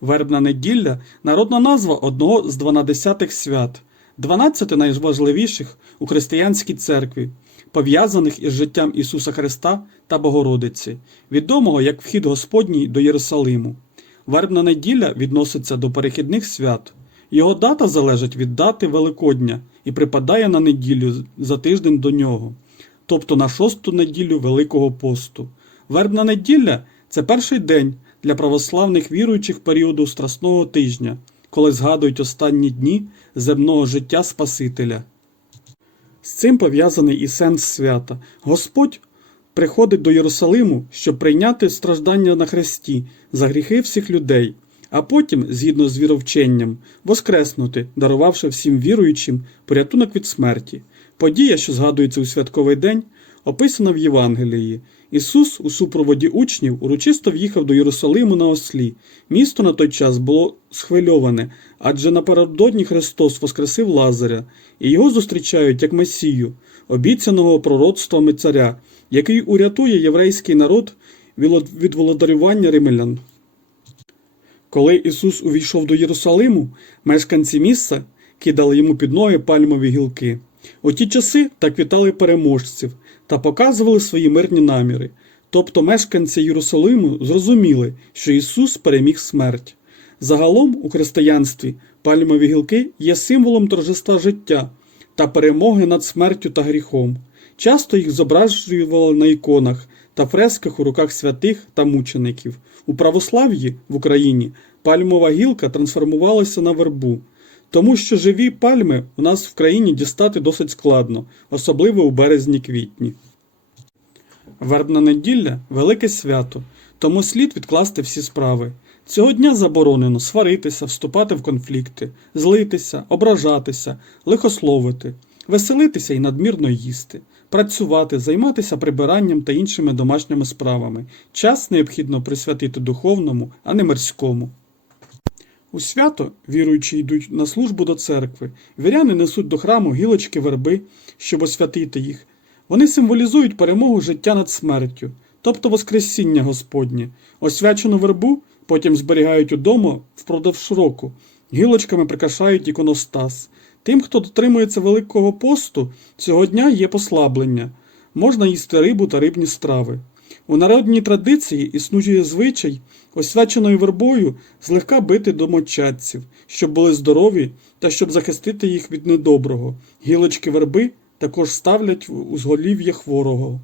Вербна неділя народна назва одного з дванадесятих свят, дванадцяти найважливіших у християнській церкві, пов'язаних із життям Ісуса Христа та Богородиці, відомого як вхід Господній до Єрусалиму. Вербна неділя відноситься до перехідних свят. Його дата залежить від дати Великодня і припадає на неділю за тиждень до нього, тобто на шосту неділю Великого посту. Вербна неділя це перший день для православних віруючих періоду Страсного тижня, коли згадують останні дні земного життя Спасителя. З цим пов'язаний і сенс свята. Господь приходить до Єрусалиму, щоб прийняти страждання на хресті за гріхи всіх людей, а потім, згідно з віровченням, воскреснути, дарувавши всім віруючим порятунок від смерті. Подія, що згадується у святковий день, описана в Євангелії. Ісус у супроводі учнів урочисто в'їхав до Єрусалиму на ослі. Місто на той час було схвильоване, адже напередодні Христос воскресив Лазаря, і його зустрічають як Месію, обіцяного пророцтвами царя, який урятує єврейський народ від володарювання римлян. Коли Ісус увійшов до Єрусалиму, мешканці міста кидали йому під ноги пальмові гілки. У ті часи так вітали переможців та показували свої мирні наміри. Тобто мешканці Єрусалиму зрозуміли, що Ісус переміг смерть. Загалом у християнстві пальмові гілки є символом торжества життя та перемоги над смертю та гріхом. Часто їх зображували на іконах та фресках у руках святих та мучеників. У православ'ї в Україні пальмова гілка трансформувалася на вербу, тому що живі пальми у нас в країні дістати досить складно, особливо у березні-квітні. Вербна неділя велике свято, тому слід відкласти всі справи. Цього дня заборонено сваритися, вступати в конфлікти, злитися, ображатися, лихословити, веселитися і надмірно їсти, працювати, займатися прибиранням та іншими домашніми справами. Час необхідно присвятити духовному, а не мирському. У свято віруючі йдуть на службу до церкви. Віряни несуть до храму гілочки верби, щоб освятити їх. Вони символізують перемогу життя над смертю, тобто Воскресіння Господнє. Освячену вербу потім зберігають удома впродовж року, гілочками прикрашають іконостас. Тим, хто дотримується Великого посту, цього дня є послаблення. Можна їсти рибу та рибні страви. У народній традиції існує звичай освяченою вербою злегка бити домочадців, щоб були здорові та щоб захистити їх від недоброго. Гілочки верби також ставлять у зголів'я хворого.